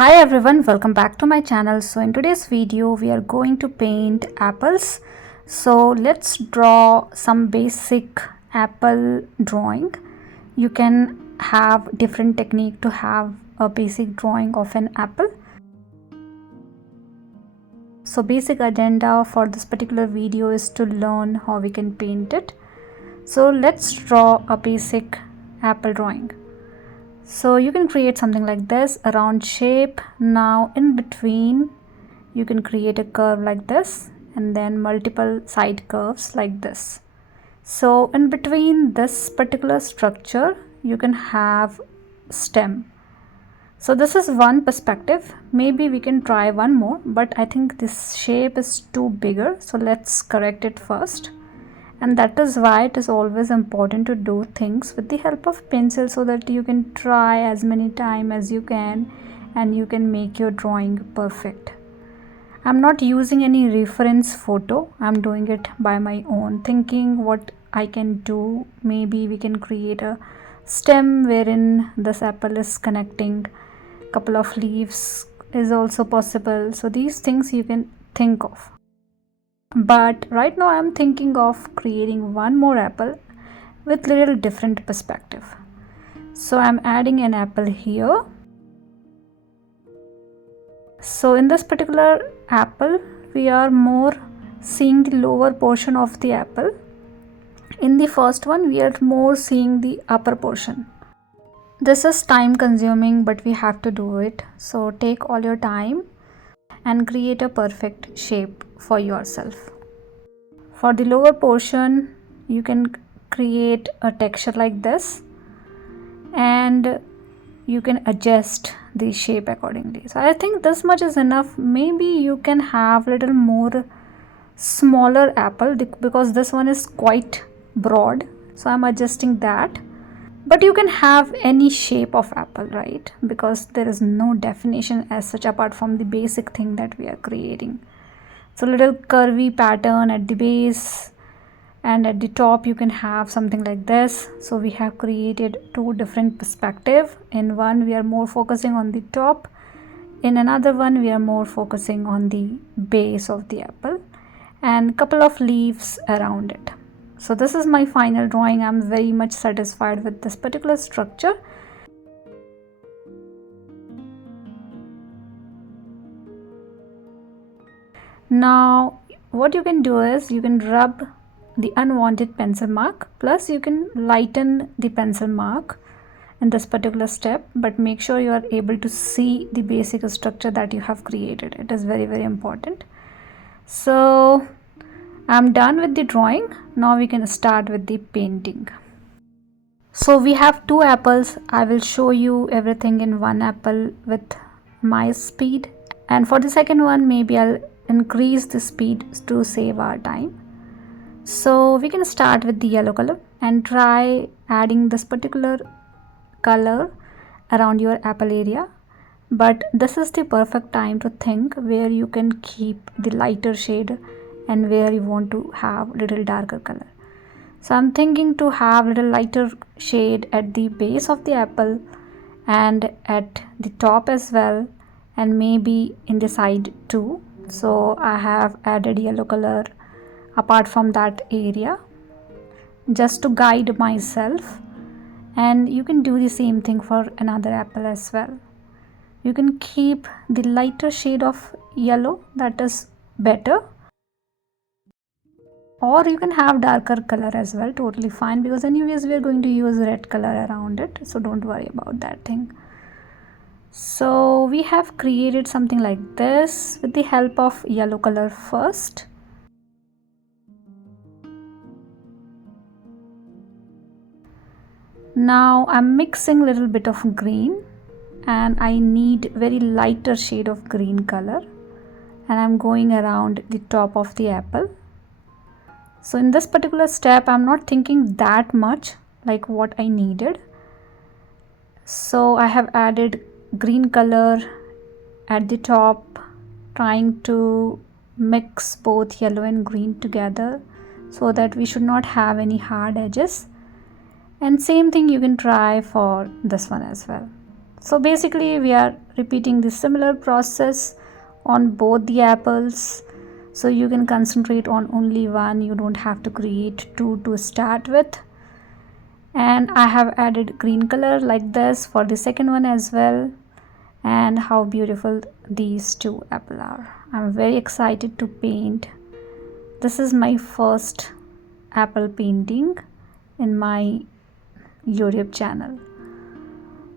Hi everyone, welcome back to my channel. So in today's video we are going to paint apples. So let's draw some basic apple drawing. You can have different technique to have a basic drawing of an apple. So basic agenda for this particular video is to learn how we can paint it. So let's draw a basic apple drawing. So you can create something like this, a round shape. Now in between you can create a curve like this and then multiple side curves like this. So in between this particular structure you can have stem. So this is one perspective. Maybe we can try one more, but I think this shape is too bigger, so let's correct it first. And that is why it is always important to do things with the help of pencil, so that you can try as many times as you can and you can make your drawing perfect. I'm not using any reference photo. I'm doing it by my own thinking what I can do. Maybe we can create a stem wherein this apple is connecting. Couple of leaves is also possible. So these things you can think of. But right now I'm thinking of creating one more apple with little different perspective. So I'm adding an apple here. So in this particular apple we are more seeing the lower portion of the apple. In the first one we are more seeing the upper portion. This is time consuming, but we have to do it. So take all your time and create a perfect shape for yourself. For the lower portion you can create a texture like this and you can adjust the shape accordingly. So I think this much is enough. Maybe you can have little more smaller apple because this one is quite broad, so I'm adjusting that. But you can have any shape of apple, right? Because there is no definition as such apart from the basic thing that we are creating. So little curvy pattern at the base, and at the top you can have something like this. So we have created two different perspectives. In one we are more focusing on the top, in another one we are more focusing on the base of the apple and couple of leaves around it. So this is my final drawing. I'm very much satisfied with this particular structure. Now what you can do is you can rub the unwanted pencil mark, plus you can lighten the pencil mark in this particular step, but make sure you are able to see the basic structure that you have created. It is very, very important. So I'm done with the drawing. Now we can start with the painting. So we have two apples. I will show you everything in one apple with my speed, and for the second one maybe I'll increase the speed to save our time. So we can start with the yellow color and try adding this particular color around your apple area. But this is the perfect time to think where you can keep the lighter shade and where you want to have little darker color. So I'm thinking to have little lighter shade at the base of the apple and at the top as well, and maybe in the side too. So I have added yellow color apart from that area just to guide myself, and you can do the same thing for another apple as well. You can keep the lighter shade of yellow, that is better, or you can have darker color as well, totally fine, because anyways we are going to use red color around it, so don't worry about that thing. So we have created something like this with the help of yellow color first. Now I'm mixing little bit of green, and I need very lighter shade of green color, and I'm going around the top of the apple. So in this particular step I'm not thinking that much like what I needed. So I have added green color at the top, trying to mix both yellow and green together so that we should not have any hard edges. And same thing you can try for this one as well. So basically we are repeating the similar process on both the apples, so you can concentrate on only one. You don't have to create two to start with. And I have added green color like this for the second one as well. And how beautiful these two apples are. I'm very excited to paint. This is my first apple painting in my YouTube channel.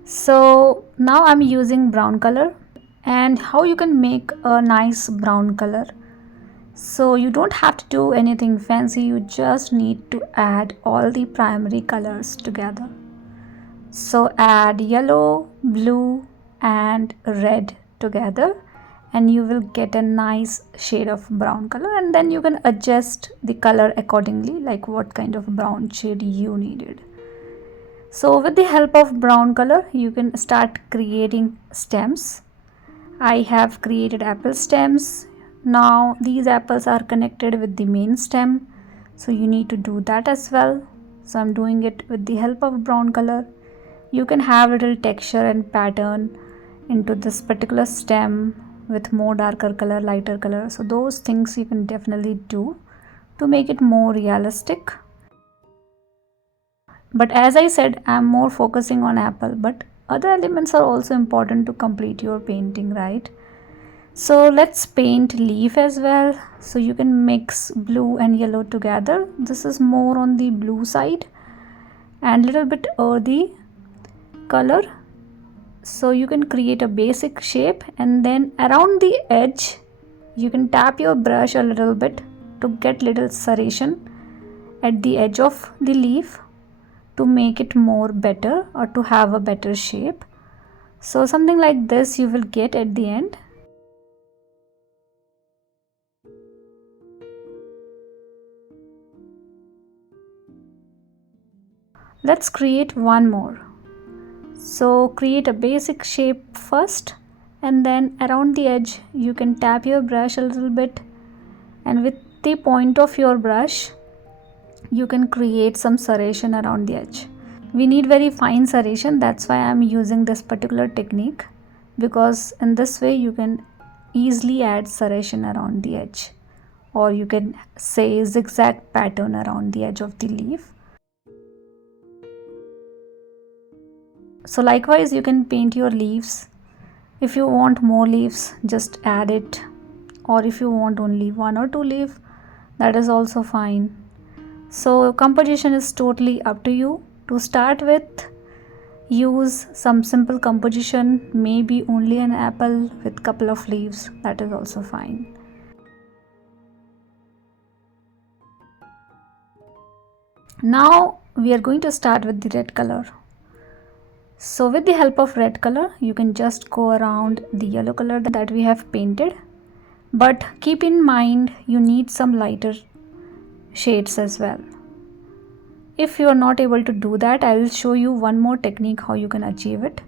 So now I'm using brown color. And how you can make a nice brown color. So you don't have to do anything fancy, you just need to add all the primary colors together. So add yellow, blue and red together and you will get a nice shade of brown color, and then you can adjust the color accordingly, like what kind of brown shade you needed. So with the help of brown color you can start creating stems. I have created apple stems. Now these apples are connected with the main stem, so you need to do that as well. So I'm doing it with the help of brown color. You can have little texture and pattern into this particular stem with more darker color, lighter color. So those things you can definitely do to make it more realistic. But as I said, I'm more focusing on apple, but other elements are also important to complete your painting, right? So let's paint leaf as well. So you can mix blue and yellow together. This is more on the blue side and little bit earthy color. So you can create a basic shape, and then around the edge you can tap your brush a little bit to get little serration at the edge of the leaf to make it more better or to have a better shape. So something like this you will get at the end. Let's create one more. So create a basic shape first, and then around the edge you can tap your brush a little bit, and with the point of your brush you can create some serration around the edge. We need very fine serration, that's why I'm using this particular technique, because in this way you can easily add serration around the edge, or you can say zigzag pattern around the edge of the leaf. So likewise you can paint your leaves. If you want more leaves, just add it, or if you want only one or two leaves, that is also fine. So composition is totally up to you. To start with, use some simple composition, maybe only an apple with couple of leaves, that is also fine. Now we are going to start with the red color. So with the help of red color you can just go around the yellow color that we have painted, but keep in mind you need some lighter shades as well. If you are not able to do that, I will show you one more technique how you can achieve it,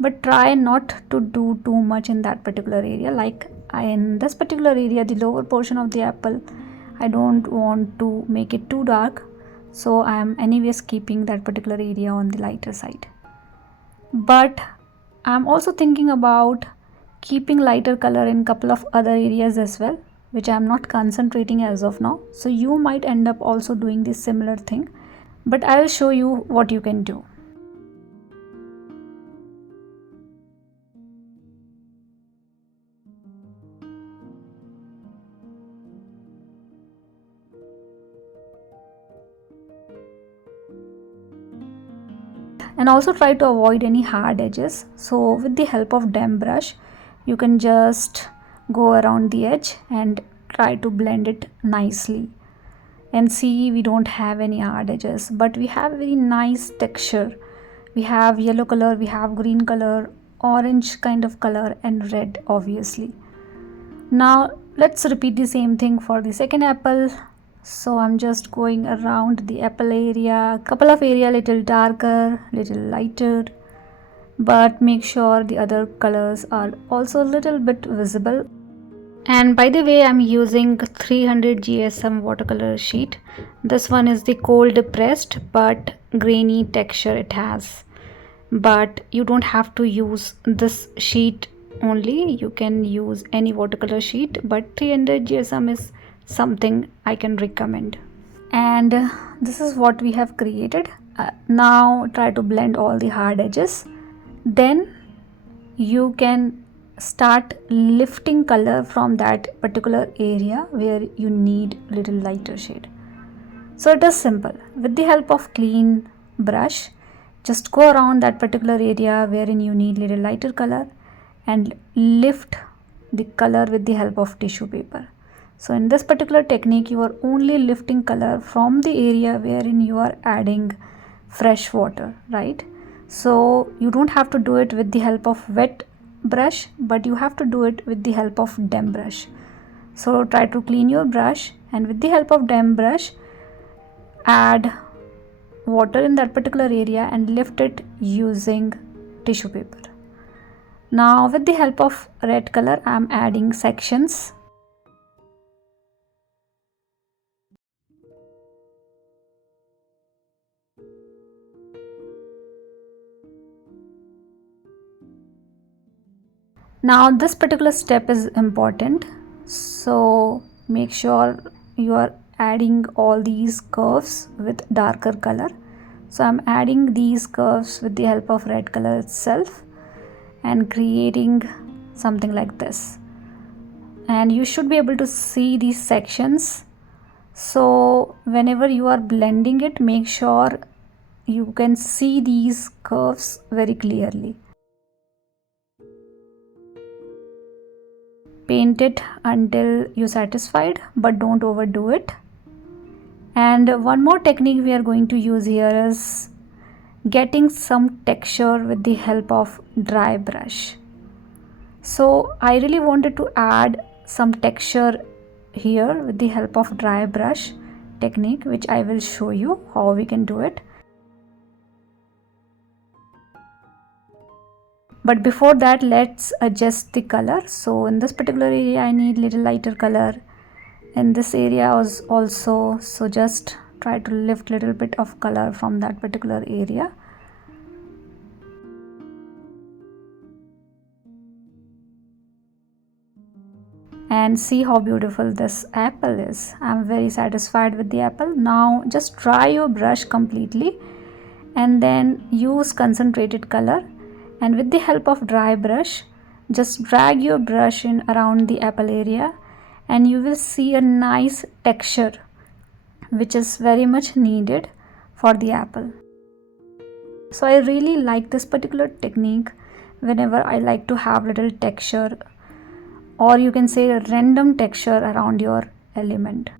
but try not to do too much in that particular area. Like in this particular area, the lower portion of the apple, I don't want to make it too dark, so I am anyways keeping that particular area on the lighter side. But I'm also thinking about keeping lighter color in couple of other areas as well, which I'm not concentrating as of now. So you might end up also doing this similar thing, but I will show you what you can do. And also try to avoid any hard edges. So with the help of damp brush you can just go around the edge and try to blend it nicely, and see we don't have any hard edges, but we have very nice texture. We have yellow color, we have green color, orange kind of color, and red obviously. Now let's repeat the same thing for the second apple. So I'm just going around the apple area, couple of area little darker, little lighter, but make sure the other colors are also a little bit visible. And by the way, I'm using 300 GSM watercolor sheet. This one is the cold pressed but grainy texture it has, but you don't have to use this sheet only. You can use any watercolor sheet, but 300 GSM is something I can recommend. And this is what we have created. Now try to blend all the hard edges. Then you can start lifting color from that particular area where you need little lighter shade. So it is simple. With the help of clean brush, just go around that particular area wherein you need little lighter color and lift the color with the help of tissue paper. So in this particular technique, you are only lifting color from the area wherein you are adding fresh water, right? So you don't have to do it with the help of wet brush, but you have to do it with the help of damp brush. So try to clean your brush, and with the help of damp brush, add water in that particular area and lift it using tissue paper. Now with the help of red color, I am adding sections. Now this particular step is important, so make sure you are adding all these curves with darker color. So I'm adding these curves with the help of red color itself and creating something like this, and you should be able to see these sections. So whenever you are blending it, make sure you can see these curves very clearly. Paint it until you're satisfied, but don't overdo it. And one more technique we are going to use here is getting some texture with the help of dry brush. So I really wanted to add some texture here with the help of dry brush technique, which I will show you how we can do it. But before that, let's adjust the color. So in this particular area, I need little lighter color. In this area also, so just try to lift little bit of color from that particular area. And see how beautiful this apple is. I'm very satisfied with the apple. Now just dry your brush completely and then use concentrated color, and with the help of dry brush, just drag your brush in around the apple area and you will see a nice texture which is very much needed for the apple. So I really like this particular technique whenever I like to have little texture, or you can say a random texture around your element.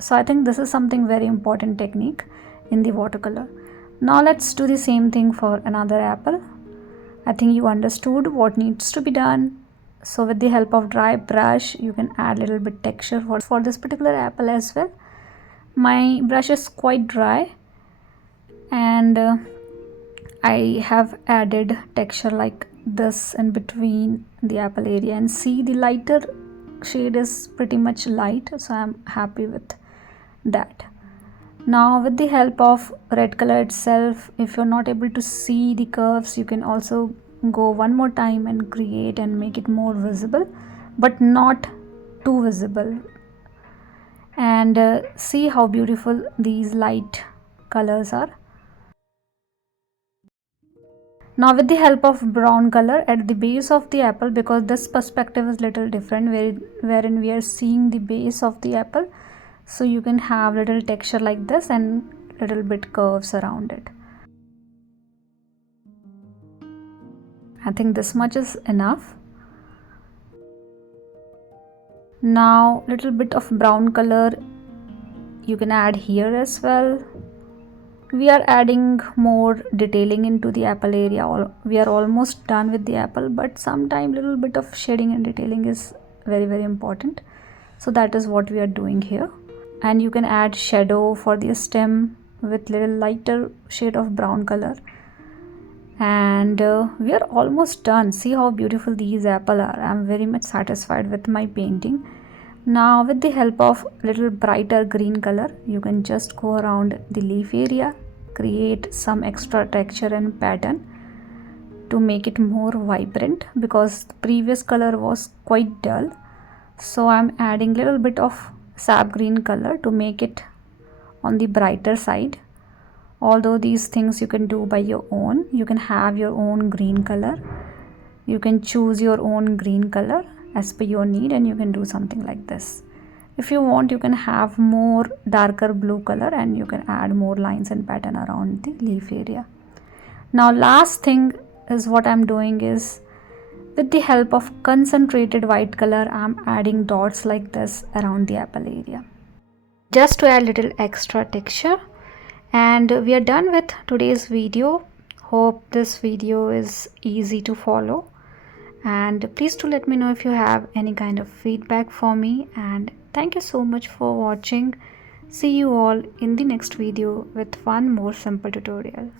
So I think this is something very important technique in the watercolor. Now let's do the same thing for another apple. I think you understood what needs to be done. So with the help of dry brush, you can add a little bit texture for this particular apple as well. My brush is quite dry and I have added texture like this in between the apple area, and see the lighter shade is pretty much light, so I'm happy with that. Now with the help of red color itself, if you're not able to see the curves, you can also go one more time and create and make it more visible, but not too visible. And see how beautiful these light colors are. Now with the help of brown color at the base of the apple, because this perspective is little different wherein we are seeing the base of the apple, so you can have little texture like this and little bit curves around it. I think this much is enough. Now little bit of brown color you can add here as well. We are adding more detailing into the apple area. We are almost done with the apple, but sometime little bit of shading and detailing is very important. So that is what we are doing here. And you can add shadow for the stem with little lighter shade of brown color. And we are almost done. See how beautiful these apples are. I am very much satisfied with my painting. Now with the help of little brighter green color, you can just go around the leaf area, create some extra texture and pattern to make it more vibrant, because the previous color was quite dull. So I'm adding little bit of sap green color to make it on the brighter side. Although these things you can do by your own, you can have your own green color, you can choose your own green color as per your need, and you can do something like this. If you want, you can have more darker blue color and you can add more lines and pattern around the leaf area. Now last thing is what I'm doing is, with the help of concentrated white color, I'm adding dots like this around the apple area, just to add little extra texture. And we are done with today's video. Hope this video is easy to follow, and please do let me know if you have any kind of feedback for me. And thank you so much for watching. See you all in the next video with one more simple tutorial.